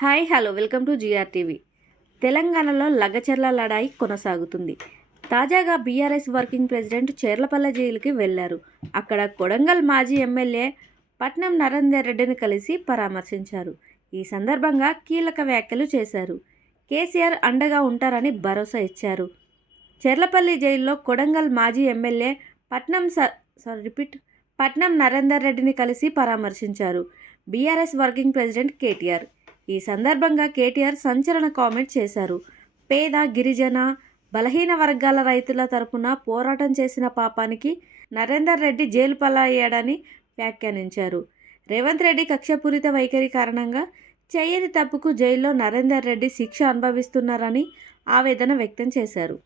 Hi hello welcome to TV. తెలంగాణలో లగచర్ల లడాయి కొనసాగుతుంది. తాజాగా బీఆర్ఎస్ వర్కింగ్ ప్రెసిడెంట్ చెర్లపల్లి జైలుకి వెళ్లారు. అక్కడ కొడంగల్ మాజీ ఎమ్మెల్యే పట్నం నరేందర్ రెడ్డిని కలిసి పరామర్శించారు. ఈ సందర్భంగా కీలక వ్యాఖ్యలు చేశారు. కేసీఆర్ అండగా ఉంటారని భరోసా ఇచ్చారు. చెర్లపల్లి జైల్లో కొడంగల్ మాజీ ఎమ్మెల్యే పట్నం నరేందర్ రెడ్డిని కలిసి పరామర్శించారు బీఆర్ఎస్ వర్కింగ్ ప్రెసిడెంట్ కేటీఆర్. ఈ సందర్భంగా కేటీఆర్ సంచలన కామెంట్ చేశారు. పేద, గిరిజన, బలహీన వర్గాల రైతుల తరపున పోరాటం చేసిన పాపానికి నరేందర్ రెడ్డి జైలు పాలయ్యాడని వ్యాఖ్యానించారు. రేవంత్ రెడ్డి కక్షపూరిత వైఖరి కారణంగా చేయని తప్పుకు జైల్లో నరేందర్ రెడ్డి శిక్ష అనుభవిస్తున్నారని ఆవేదన వ్యక్తం చేశారు.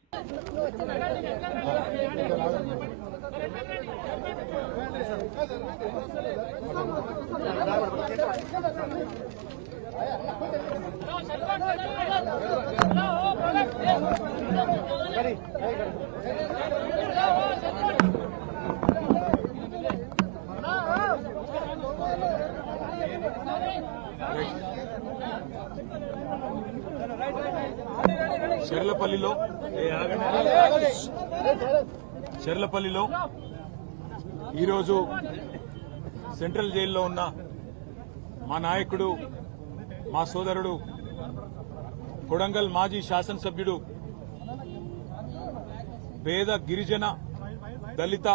చెర్లపల్లిలో ఈరోజు సెంట్రల్ జైల్లో ఉన్న మా నాయకుడు, మా సోదరుడు, కొడంగల్ మాజీ శాసనసభ్యుడు, పేద, గిరిజన, దళిత,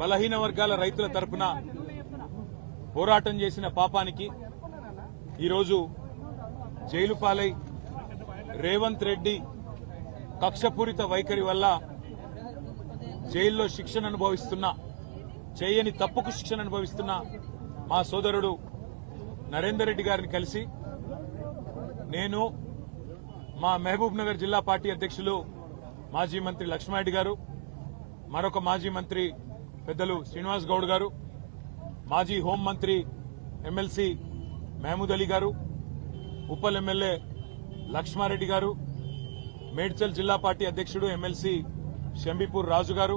బలహీన వర్గాల రైతుల తరపున పోరాటం చేసిన పాపానికి ఈరోజు జైలు పాలై రేవంత్ రెడ్డి కక్షపూరిత వైఖరి వల్ల జైల్లో శిక్షణ అనుభవిస్తున్న, చేయని తప్పుకు శిక్షణ అనుభవిస్తున్న మా సోదరుడు నరేందర్ రెడ్డి గారిని కలిసి నేను, మా మహబూబ్ నగర్ జిల్లా పార్టీ అధ్యక్షులు మాజీ మంత్రి లక్ష్మారెడ్డి గారు, మరొక మాజీ మంత్రి పెద్దలు శ్రీనివాస్ గౌడ్ గారు, మాజీ హోంమంత్రి ఎమ్మెల్సీ మహమూద్ అలీ గారు, ఉప్పల్ ఎమ్మెల్యే లక్ష్మారెడ్డి గారు, మేడ్చల్ జిల్లా పార్టీ అధ్యక్షుడు ఎమ్మెల్సీ షంబీపూర్ రాజు గారు,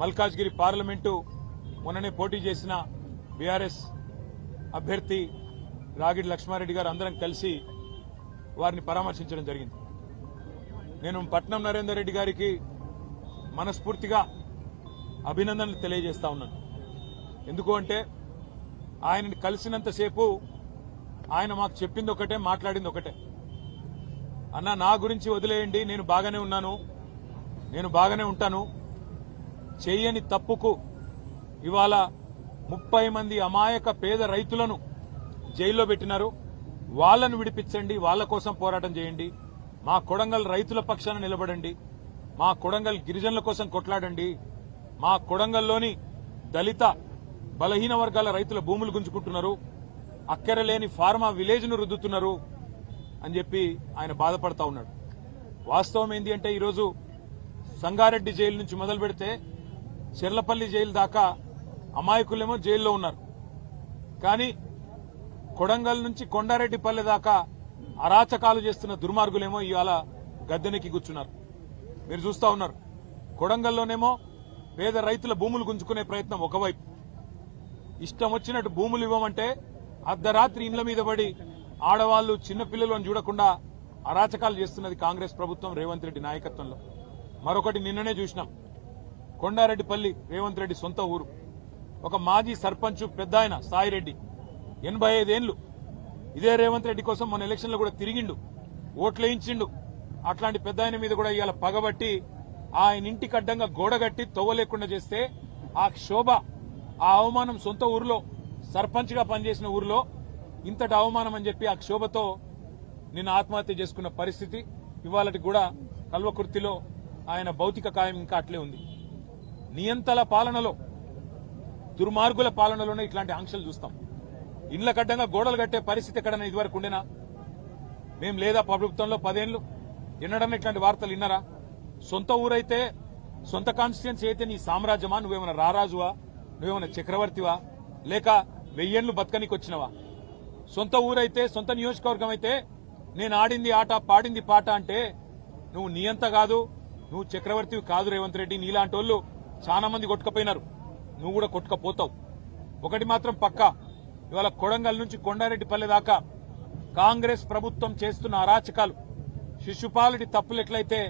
మల్కాజ్గిరి పార్లమెంటు మొన్ననే పోటీ చేసిన బీఆర్ఎస్ అభ్యర్థి రాగిడి లక్ష్మారెడ్డి గారు అందరం కలిసి వారిని పరామర్శించడం జరిగింది. నేను పట్నం నరేందర్ రెడ్డి గారికి మనస్ఫూర్తిగా అభినందనలు తెలియజేస్తా ఉన్నాను. ఎందుకు అంటే ఆయనని కలిసినంతసేపు ఆయన మాకు చెప్పింది ఒకటే, మాట్లాడింది ఒకటే. అన్న, నా గురించి వదిలేయండి, నేను బాగానే ఉన్నాను, నేను బాగానే ఉంటాను. చేయని తప్పుకు ఇవాళ 30 మంది అమాయక పేద రైతులను జైల్లో పెట్టినారు. వాళ్లను విడిపించండి, వాళ్ల కోసం పోరాటం చేయండి. మా కొడంగల్ రైతుల పక్షాన నిలబడండి, మా కొడంగల్ గిరిజనుల కోసం కొట్లాడండి, మా కొడంగల్లోని దళిత, బలహీన వర్గాల రైతుల భూములు గుంజుకుంటున్నారు, అక్కరలేని ఫార్మా విలేజ్ను రుద్దుతున్నారు అని చెప్పి ఆయన బాధపడతా ఉన్నాడు. వాస్తవం ఏంటి అంటే ఈరోజు సంగారెడ్డి జైలు నుంచి మొదలు పెడితే చెర్లపల్లి జైలు దాకా అమాయకులేమో జైల్లో ఉన్నారు. కానీ కొడంగల్ నుంచి కొండారెడ్డిపల్లె దాకా అరాచకాలు చేస్తున్న దుర్మార్గులేమో ఇవాళ గద్దెనెక్కి కూర్చున్నారు. మీరు చూస్తా ఉన్నారు. కొడంగల్లోనేమో పేద రైతుల భూములు గుంజుకునే ప్రయత్నం ఒకవైపు, ఇష్టం వచ్చినట్టు భూములు ఇవ్వమంటే అర్ధరాత్రి ఇండ్ల మీద పడి ఆడవాళ్లు, చిన్నపిల్లలను చూడకుండా అరాచకాలు చేస్తున్నది కాంగ్రెస్ ప్రభుత్వం రేవంత్ రెడ్డి నాయకత్వంలో. మరొకటి నిన్ననే చూసినాం. కొండారెడ్డిపల్లి రేవంత్ రెడ్డి సొంత ఊరు. ఒక మాజీ సర్పంచ్ పెద్ద ఆయన సాయిరెడ్డి, 85 ఏళ్లు, ఇదే రేవంత్ రెడ్డి కోసం మన ఎలక్షన్లో కూడా తిరిగిండు, ఓట్లేయించిండు. అట్లాంటి పెద్ద ఆయన మీద కూడా ఇవాళ పగబట్టి ఆయన ఇంటికి అడ్డంగా గోడగట్టి తొవ్వ లేకుండా చేస్తే ఆ క్షోభ, ఆ అవమానం సొంత ఊరిలో సర్పంచ్ గా పనిచేసిన ఊరిలో ఇంతటి అవమానం అని చెప్పి ఆ క్షోభతో నిన్న ఆత్మహత్య చేసుకున్న పరిస్థితి. ఇవాళకి కూడా కల్వకుర్తిలో ఆయన భౌతిక కాయం ఇంకా అట్లే ఉంది. నియంతల పాలనలో, దుర్మార్గుల పాలనలోనే ఇట్లాంటి ఆంక్షలు చూస్తాం. ఇండ్ల కడ్డంగా గోడలు కట్టే పరిస్థితి ఎక్కడన్నా ఇదివరకు ఉండేనా? మేం లేదా ప్రభుత్వంలో 10 ఏళ్లు ఎన్నడన్నా ఇట్లాంటి వార్తలు విన్నారా? సొంత ఊరైతే, సొంత కాన్స్టిట్యున్సీ అయితే నీ సామ్రాజ్యమా? నువ్వేమైనా రారాజువా? నువ్వేమైనా చక్రవర్తివా? లేక 1000 ఏళ్లు బతకనికి వచ్చినవా? సొంత ఊరైతే, సొంత నియోజకవర్గం అయితే నేను ఆడింది ఆట, పాడింది పాట అంటే నువ్వు నియంత కాదు, నువ్వు చక్రవర్తివి కాదు రేవంత్ రెడ్డి. నీలాంటి వాళ్ళు చాలా మంది కొట్టుకపోయినారు, నువ్వు కూడా కొట్టుకపోతావు. ఒకటి మాత్రం పక్కా, ఇవాళ కొడంగల్ నుంచి కొండారెడ్డిపల్లె దాకా కాంగ్రెస్ ప్రభుత్వం చేస్తున్న అరాచకాలు, శిశుపాలుడి తప్పులు ఎట్లయితే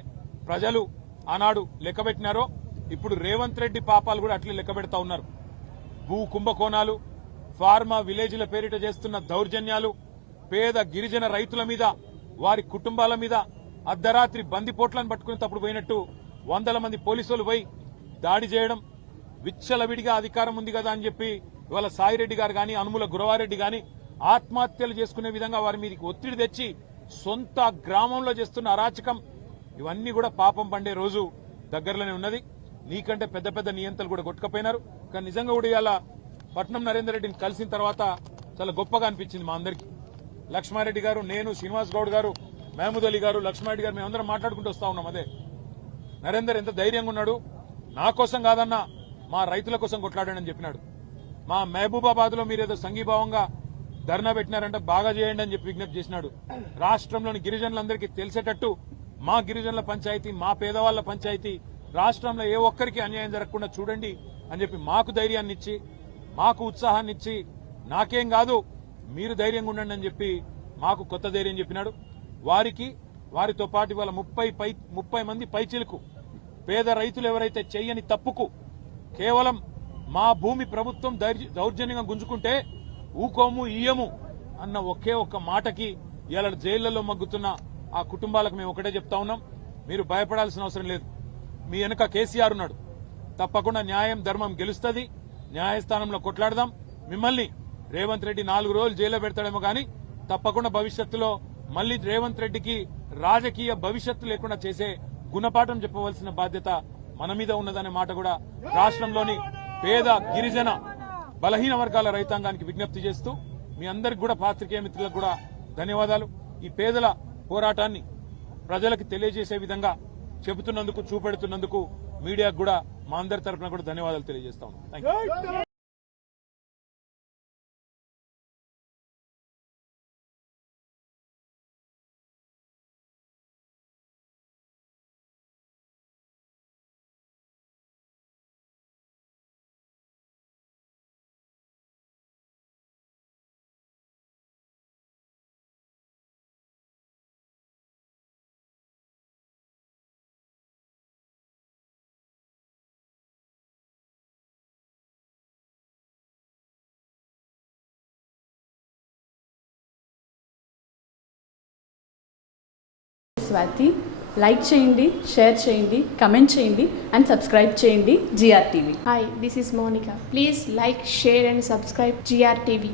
ప్రజలు ఆనాడు లెక్కబెట్టినారో ఇప్పుడు రేవంత్ రెడ్డి పాపాలు కూడా అట్లే లెక్కబెడతా ఉన్నారు. భూ కుంభకోణాలు, ఫార్మా విలేజ్ల పేరిట చేస్తున్న దౌర్జన్యాలు, పేద గిరిజన రైతుల మీద, వారి కుటుంబాల మీద అర్ధరాత్రి బందిపోట్లను పట్టుకుని తప్పుడు పోయినట్టు 100 మంది పోలీసులు పోయి దాడి చేయడం, విచ్చలవిడిగా అధికారం ఉంది కదా అని చెప్పి ఇవాళ సాయిరెడ్డి గారు గాని, అనుముల గురవారెడ్డి గాని ఆత్మహత్యలు చేసుకునే విధంగా వారి మీదకి ఒత్తిడి తెచ్చి సొంత గ్రామంలో చేస్తున్న అరాచకం, ఇవన్నీ కూడా పాపం పండే రోజు దగ్గరలోనే ఉన్నది. నీకంటే పెద్ద పెద్ద నియంతలు కూడా కొట్టుకపోయినారు. కానీ నిజంగా కూడా ఇవాళ పట్నం నరేందర్ రెడ్డిని కలిసిన తర్వాత చాలా గొప్పగా అనిపించింది మా అందరికీ. లక్ష్మారెడ్డి గారు, నేను, శ్రీనివాస్ గౌడ్ గారు, మహమూద్ అలీ గారు, లక్ష్మారెడ్డి గారు మేమందరం మాట్లాడుకుంటూ వస్తా ఉన్నాం. అదే నరేందర్ ఎంత ధైర్యంగా ఉన్నాడు, నా కోసం కాదన్నా మా రైతుల కోసం కొట్లాడాడని చెప్పినాడు. మా మహబూబాబాద్ లో మీరేదో సంఘీభావంగా ధర్నా పెట్టినారంటే బాగా చేయండి అని చెప్పి విజ్ఞప్తి చేసినాడు. రాష్ట్రంలోని గిరిజనులందరికీ తెలిసేటట్టు మా గిరిజనుల పంచాయతీ, మా పేదవాళ్ల పంచాయతీ, రాష్ట్రంలో ఏ ఒక్కరికి అన్యాయం జరగకుండా చూడండి అని చెప్పి మాకు ధైర్యాన్ని ఇచ్చి, మాకు ఉత్సాహాన్ని ఇచ్చి, నాకేం కాదు మీరు ధైర్యంగా ఉండండి అని చెప్పి మాకు కొత్త ధైర్యం చెప్పినాడు. వారితో పాటు ఇవాళ 30 మంది పైచిలకు పేద రైతులు ఎవరైతే చెయ్యని తప్పుకు కేవలం మా భూమి ప్రభుత్వం దౌర్జన్యంగా గుంజుకుంటే ఊకోము ఇయ్యము అన్న ఒకే ఒక్క మాటకి ఇవాళ జైళ్లలో మగ్గుతున్న ఆ కుటుంబాలకు మేము ఒకటే చెప్తా ఉన్నాం, మీరు భయపడాల్సిన అవసరం లేదు. మీ వెనుక కేసీఆర్ ఉన్నాడు. తప్పకుండా న్యాయం ధర్మం గెలుస్తుంది. న్యాయస్థానంలో కొట్లాడదాం. మిమ్మల్ని రేవంత్ రెడ్డి 4 రోజులు జైల్లో పెడతాడేమో కానీ తప్పకుండా భవిష్యత్తులో మళ్లీ రేవంత్ రెడ్డికి రాజకీయ భవిష్యత్తు లేకుండా చేసే గుణపాఠం చెప్పవలసిన బాధ్యత మన మీద ఉన్నదనే మాట కూడా రాష్ట్రంలోని పేద గిరిజన బలహీన వర్గాల రైతాంగానికి విజ్ఞప్తి చేస్తూ మీ అందరికి కూడా, పాత్రికేయ మిత్రులకు కూడా ధన్యవాదాలు. ఈ పేదల పోరాటాన్ని ప్రజలకు తెలియజేసే విధంగా చెబుతున్నందుకు, చూపెడుతున్నందుకు మీడియాకు కూడా మా అందరి తరఫున కూడా ధన్యవాదాలు తెలియజేస్తాం. థాంక్యూ. స్వాతి, లైక్ చేయండి, షేర్ చేయండి, కమెంట్ చేయండి అండ్ సబ్స్క్రైబ్ చేయండి GRTV. Hi, this is Monica. Please like, share and subscribe GRTV.